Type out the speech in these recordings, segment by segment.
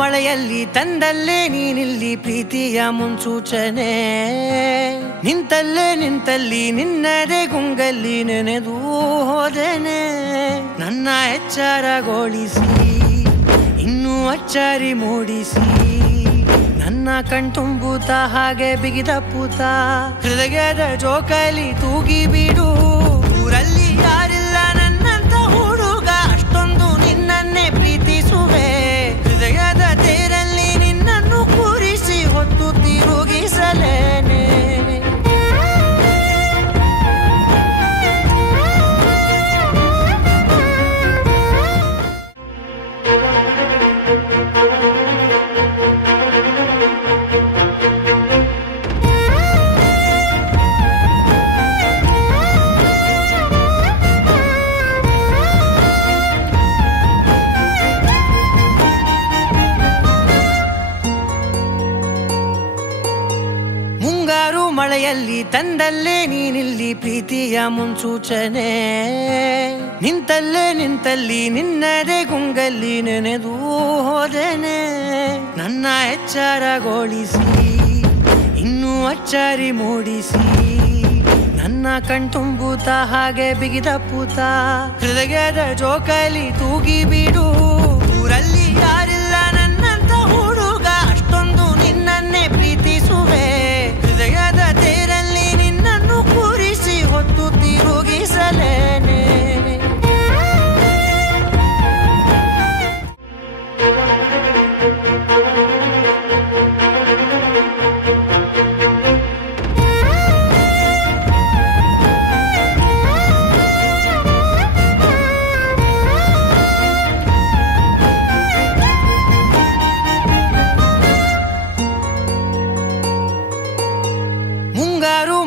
ಮಳೆಯಲ್ಲಿ ತಂದಲ್ಲೇ ನೀನಿಲ್ಲಿ ಪ್ರೀತಿಯ ಮುನ್ಸೂಚನೆ ನಿಂತಲ್ಲಿ ನಿನ್ನದೇ ಗುಂಗಲ್ಲಿ ನೆನೆದು ಹೋದೆನೆ ನನ್ನ ಎಚ್ಚರಗೊಳಿಸಿ ಇನ್ನೂ ಅಚ್ಚರಿ ಮೂಡಿಸಿ ನನ್ನ ಕಣ್ತುಂಬುತ್ತ ಹಾಗೆ ಬಿಗಿದ ಪೂತ ಹೃದಯದ ಜೋಕಾಲಿ ತೂಗಿ ಬಿಡು ಊರಲ್ಲಿ ಯಾರಿಲ್ಲ ನನ್ನಂತ ಹುಡುಗ ಅಷ್ಟೊಂದು ನಿನ್ನನ್ನೇ ಪ್ರೀತಿಸುವೆ ಹೃದಯದ ತೇರಲ್ಲಿ ನಿನ್ನನ್ನು ಕೂರಿಸಿ ಹೊತ್ತು ತಿರುಗಿಸಲೇನೆ ಮಳೆಯಲ್ಲಿ ತಂದಲ್ಲೇ ನೀನಿಲ್ಲಿ ಪ್ರೀತಿಯ ಮುನ್ಸೂಚನೆ ನಿಂತಲ್ಲಿ ನಿನ್ನದೇ ಗುಂಗಲ್ಲಿ ನೆನೆದು ಹೋದೆನೆ ನನ್ನ ಎಚ್ಚರಗೊಳಿಸಿ ಇನ್ನೂ ಅಚ್ಚರಿ ಮೂಡಿಸಿ ನನ್ನ ಕಣ್ತುಂಬುತ್ತ ಹಾಗೆ ಬಿಗಿದ ಪೂತ ಹೃದಯದ ಜೋಕಾಲಿ ತೂಗಿ ಬಿಡು ಊರಲ್ಲಿ ಯಾರಿಲ್ಲ ನನ್ನಂತ ಹುಡುಗ ಅಷ್ಟೊಂದು ನಿನ್ನನ್ನೇ ಪ್ರೀತಿಸುವೆ ಹೃದಯದ ತೇರಲ್ಲಿ ನಿನ್ನನ್ನು ಕೂರಿಸಿ ಹೊತ್ತು ತಿರುಗಿಸಲೇನೆ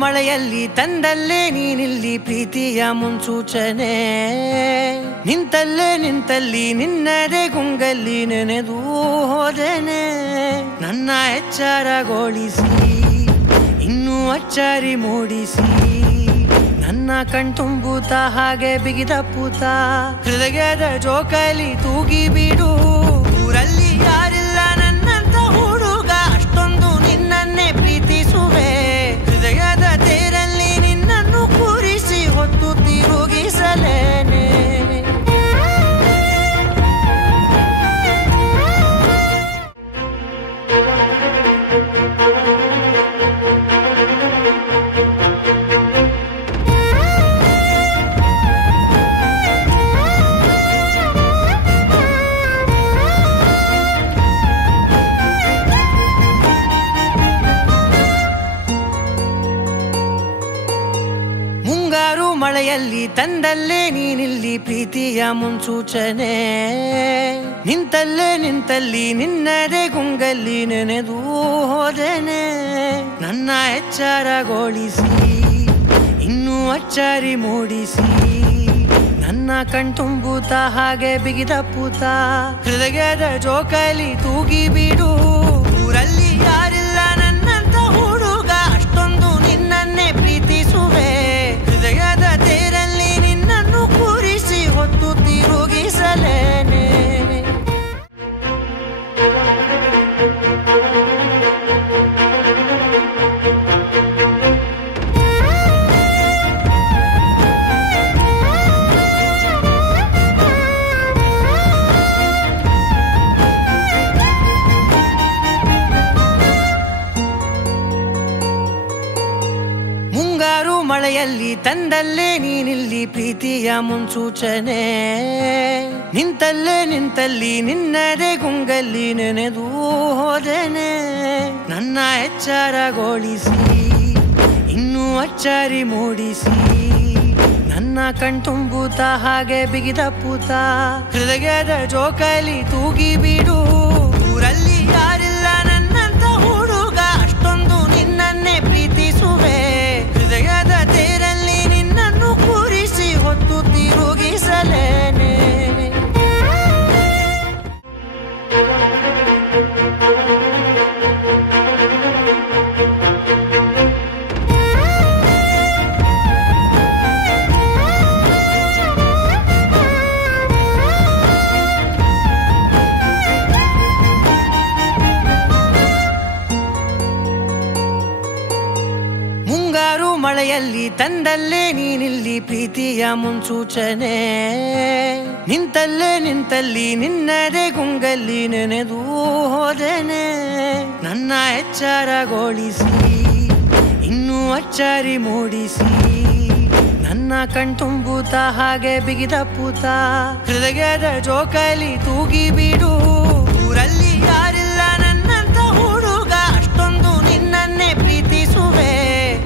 ಮಳೆಯಲ್ಲಿ ತಂದಲ್ಲೇ ನೀನಿಲ್ಲಿ ಪ್ರೀತಿಯ ಮುನ್ಸೂಚನೆ ನಿಂತಲ್ಲಿ ನಿನ್ನದೇ ಗುಂಗಲ್ಲಿ ನೆನೆದು ಹೋದೆನೆ ನನ್ನ ಎಚ್ಚರಗೊಳಿಸಿ ಇನ್ನೂ ಅಚ್ಚರಿ ಮೂಡಿಸಿ ನನ್ನ ಕಣ್ತುಂಬುತ್ತ ಹಾಗೆ ಬಿಗಿದ ಪೂತ ಹೃದಯದ ಜೋಕಾಲಿ ತೂಗಿ ಬಿಡು ಊರಲ್ಲಿ ಯಾರಿಲ್ಲ ನನ್ನಂತ ಹುಡುಗ ಅಷ್ಟೊಂದು ನಿನ್ನನ್ನೇ ಪ್ರೀತಿಸುವೆ ಹೃದಯದ ತೇರಲ್ಲಿ ನಿನ್ನನ್ನು ಕೂರಿಸಿ ಹೊತ್ತು ತಿರುಗಿಸಲೇನೆ ಮಳೆಯಲ್ಲಿ ತಂದಲ್ಲೇ ನೀನಿಲ್ಲಿ ಪ್ರೀತಿಯ ಮುನ್ಸೂಚನೆ ನಿಂತಲ್ಲಿ ನಿನ್ನದೇ ಗುಂಗಲ್ಲಿ ನೆನೆದು ಹೋದೆನೆ ನನ್ನ ಎಚ್ಚರಗೊಳಿಸಿ ಇನ್ನೂ ಅಚ್ಚರಿ ಮೂಡಿಸಿ ನನ್ನ ಕಣ್ತುಂಬುತ್ತ ಹಾಗೆ ಬಿಗಿದ ಪೂತ ಹೃದಯದ ಜೋಕಾಲಿ ತೂಗಿ ಬಿಡು ಊರಲ್ಲಿ ಯಾರಿಲ್ಲ ನನ್ನಂತ ಹುಡುಗ ಅಷ್ಟೊಂದು ನಿನ್ನನ್ನೇ ಪ್ರೀತಿಸುವೆ ಹೃದಯದ ತೇರಲ್ಲಿ ನಿನ್ನನ್ನು ಕೂರಿಸಿ ಹೊತ್ತು ತಿರುಗಿಸಲೇನೆ ಮಳೆಯಲ್ಲಿ ತಂದಲ್ಲೇ ನೀನಿಲ್ಲಿ ಪ್ರೀತಿಯ ಮುನ್ಸೂಚನೆ ನಿಂತಲ್ಲಿ ನಿನ್ನದೇ ಗುಂಗಲ್ಲಿ ನೆನೆದು ಹೋದೆನೆ ನನ್ನ ಎಚ್ಚರಗೊಳಿಸಿ ಇನ್ನೂ ಅಚ್ಚರಿ ಮೂಡಿಸಿ ನನ್ನ ಕಣ್ತುಂಬುತ್ತ ಹಾಗೆ ಬಿಗಿದಪ್ಪುತ್ತ ಹೃದಯದ ಜೋಕಾಲಿ ತೂಗಿ ಬಿಡು ಊರಲ್ಲಿ ಯಾರಿಲ್ಲ ನನ್ನಂತ ಹುಡುಗ ಅಷ್ಟೊಂದು ನಿನ್ನನ್ನೇ ಪ್ರೀತಿಸುವೆ ಹೃದಯದ ತೇರಲ್ಲಿ ನಿನ್ನನ್ನು ಕೂರಿಸಿ ಹೊತ್ತು ತಿರುಗಿಸಲೇನೆ ಮಳೆಯಲ್ಲಿ ತಂದಲ್ಲೇ ನೀನಿಲ್ಲಿ ಪ್ರೀತಿಯ ಮುನ್ಸೂಚನೆ ನಿಂತಲ್ಲೇ ನಿಂತಲ್ಲಿ ನಿನ್ನದೇ ಗುಂಗಲ್ಲಿ ನೆನೆದು ಹೋದೆನೆ ನನ್ನ ಎಚ್ಚರಗೊಳಿಸಿ ಇನ್ನೂ ಅಚ್ಚರಿ ಮೂಡಿಸಿ ನನ್ನ ಕಣ್ತುಂಬುತ್ತ ಹಾಗೆ ಬಿಗಿದಪ್ಪುತ್ತ ಹೃದಯದ ಜೋಕಾಲಿ ತೂಗಿ ಬಿಡು ಊರಲ್ಲಿ ಯಾರಿಲ್ಲ ನನ್ನಂತ ಹುಡುಗ ಅಷ್ಟೊಂದು ನಿನ್ನನ್ನೇ ಪ್ರೀತಿಸುವೆ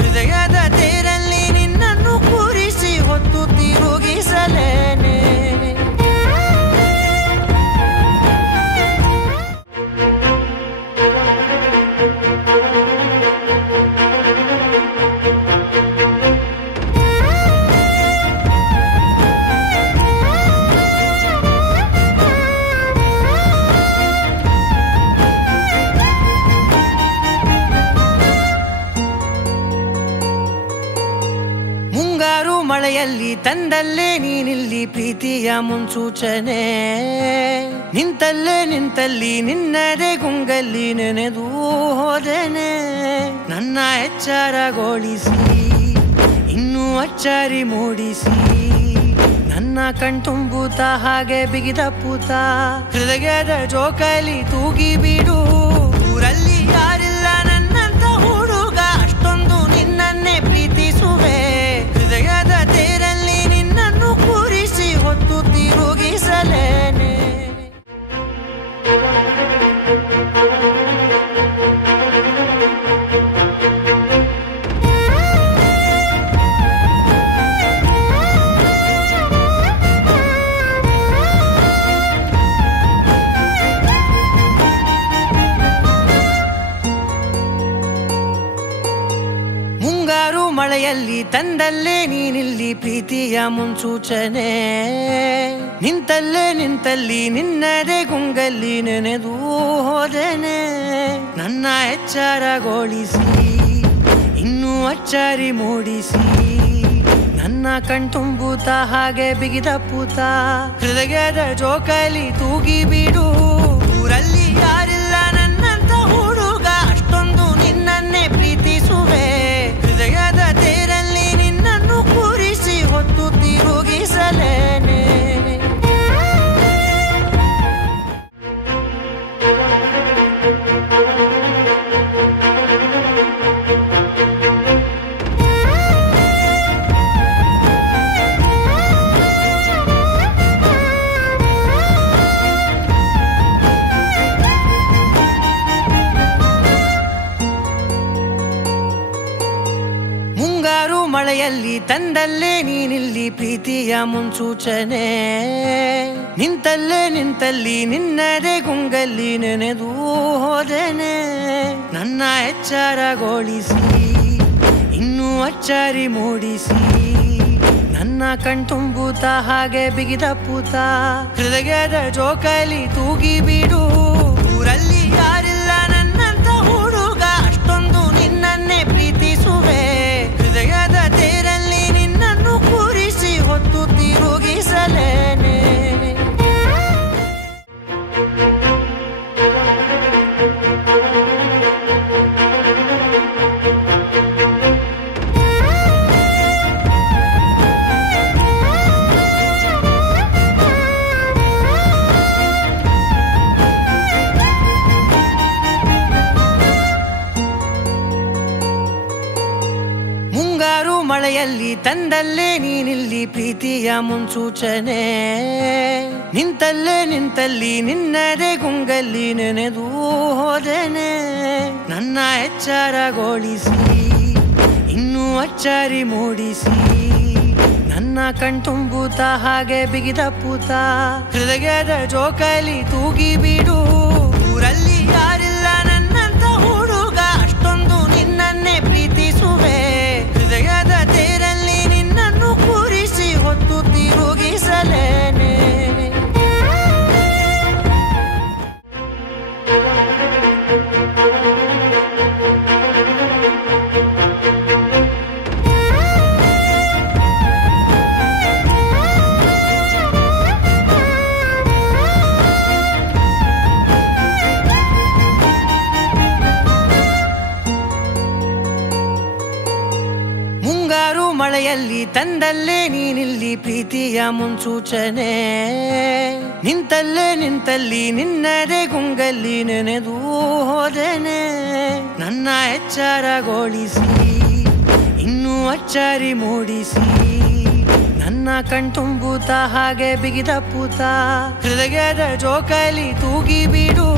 ಹೃದಯದ ತೇರಲ್ಲಿ ನಿನ್ನನ್ನು ಕೂರಿಸಿ ಹೊತ್ತು ತಿರುಗಿಸಲೇನೆ ಮಳೆಯಲ್ಲಿ ತಂದಲ್ಲೇ ನೀನಿಲ್ಲಿ ಪ್ರೀತಿಯ ಮುನ್ಸೂಚನೆ ನಿಂತಲ್ಲೇ ನಿಂತಲ್ಲಿ ನಿನ್ನದೇ ಗುಂಗಲ್ಲಿ ನೆನೆದು ಹೋದೆನೆ ನನ್ನ ಎಚ್ಚರಗೊಳಿಸಿ ಇನ್ನೂ ಅಚ್ಚರಿ ಮೂಡಿಸಿ ನನ್ನ ಕಣ್ತುಂಬುತ್ತ ಹಾಗೆ ಬಿಗಿದಪ್ಪುತ್ತ ಹೃದಯದ ಜೋಕಾಲಿ ತೂಗಿ ಬಿಡು ಊರಲ್ಲಿ ಯಾರಿಲ್ಲ ನನ್ನಂತ ಹುಡುಗ ಅಷ್ಟೊಂದು ನಿನ್ನನ್ನೇ ಪ್ರೀತಿಸುವೆ ಹೃದಯದ ತೇರಲ್ಲಿ ನಿನ್ನನ್ನು ಕೂರಿಸಿ ಹೊತ್ತು ತಿರುಗಿಸಲೇನೆ ಮಳೆಯಲ್ಲಿ ತಂದಲ್ಲೇ ನೀನಿಲ್ಲಿ ಪ್ರೀತಿಯ ಮುನ್ಸೂಚನೆ ನಿಂತಲ್ಲೇ ನಿಂತಲ್ಲಿ ನಿನ್ನದೇ ಗುಂಗಲ್ಲಿ ನೆನೆದು ಹೋದೆನೆ ನನ್ನ ಎಚ್ಚರಗೊಳಿಸಿ ಇನ್ನೂ ಅಚ್ಚರಿ ಮೂಡಿಸಿ ನನ್ನ ಕಣ್ತುಂಬುತ್ತ ಹಾಗೆ ಬಿಗಿದಪ್ಪುತ್ತ ಹೃದಯದ ಜೋಕಾಲಿ ತೂಗಿ ಬಿಡು ಊರಲ್ಲಿ ಯಾರಿಲ್ಲ ನನ್ನಂತ ಹುಡುಗ ಅಷ್ಟೊಂದು ನಿನ್ನನ್ನೇ ಪ್ರೀತಿಸುವೆ ಹೃದಯದ ತೇರಲ್ಲಿ ನಿನ್ನನ್ನು ಕೂರಿಸಿ ಹೊತ್ತು ತಿರುಗಿಸಲೇನೆ ಮಳೆಯಲ್ಲಿ ತಂದಲ್ಲೇ ನೀನಿಲ್ಲಿ ಪ್ರೀತಿಯ ಮುನ್ಸೂಚನೆ ನಿಂತಲ್ಲೇ ನಿಂತಲ್ಲಿ ನಿನ್ನದೇ ಗುಂಗಲ್ಲಿ ನೆನೆದು ಹೋದೆನೆ ನನ್ನ ಎಚ್ಚರಗೊಳಿಸಿ ಇನ್ನೂ ಅಚ್ಚರಿ ಮೂಡಿಸಿ ನನ್ನ ಕಣ್ತುಂಬುತ್ತ ಹಾಗೆ ಬಿಗಿದಪ್ಪುತ್ತ ಹೃದಯದ ಜೋಕಾಲಿ ತೂಗಿ ಬಿಡು ಊರಲ್ಲಿ ಯಾರಿಲ್ಲ ನನ್ನಂತ ಹುಡುಗ ಅಷ್ಟೊಂದು ನಿನ್ನನ್ನೇ ಪ್ರೀತಿಸುವೆ ಹೃದಯದ ತೇರಲ್ಲಿ ನಿನ್ನನ್ನು ಕೂರಿಸಿ ಹೊತ್ತು ತಿರುಗಿಸಲೇನೆ ಮಳೆಯಲ್ಲಿ ತಂದಲ್ಲೇ ನೀನಿಲ್ಲಿ ಪ್ರೀತಿಯ ಮುನ್ಸೂಚನೆ ನಿಂತಲ್ಲೇ ನಿಂತಲ್ಲಿ ನಿನ್ನದೇ ಗುಂಗಲ್ಲಿ ನೆನೆದು ಹೋದೆನೆ ನನ್ನ ಎಚ್ಚರಗೊಳಿಸಿ ಇನ್ನೂ ಅಚ್ಚರಿ ಮೂಡಿಸಿ ನನ್ನ ಕಣ್ತುಂಬುತ್ತ ಹಾಗೆ ಬಿಗಿದಪ್ಪುತ್ತ ಹೃದಯದ ಜೋಕಾಲಿ ತೂಗಿ ಬಿಡು ಊರಲ್ಲಿ ಯಾರಿಲ್ಲ ನನ್ನಂತ ಹುಡುಗ ಅಷ್ಟೊಂದು ನಿನ್ನನ್ನೇ ಪ್ರೀತಿಸುವೆ ಹೃದಯದ ತೇರಲ್ಲಿ ನಿನ್ನನ್ನು ಕೂರಿಸಿ ಹೊತ್ತು ತಿರುಗಿಸಲೇನೆ ಮಳೆಯಲ್ಲಿ ತಂದಲ್ಲೇ ನೀನಿಲ್ಲಿ ಪ್ರೀತಿಯ ಮುನ್ಸೂಚನೆ ನಿಂತಲ್ಲೇ ನಿಂತಲ್ಲಿ ನಿನ್ನದೇ ಗುಂಗಲ್ಲಿ ನೆನೆದು ಹೋದೆನೆ ನನ್ನ ಎಚ್ಚರಗೊಳಿಸಿ ಇನ್ನೂ ಅಚ್ಚರಿ ಮೂಡಿಸಿ ನನ್ನ ಕಣ್ತುಂಬುತ್ತ ಹಾಗೆ ಬಿಗಿದಪ್ಪುತ್ತ ಹೃದಯದ ಜೋಕಾಲಿ ತೂಗಿ ಬಿಡು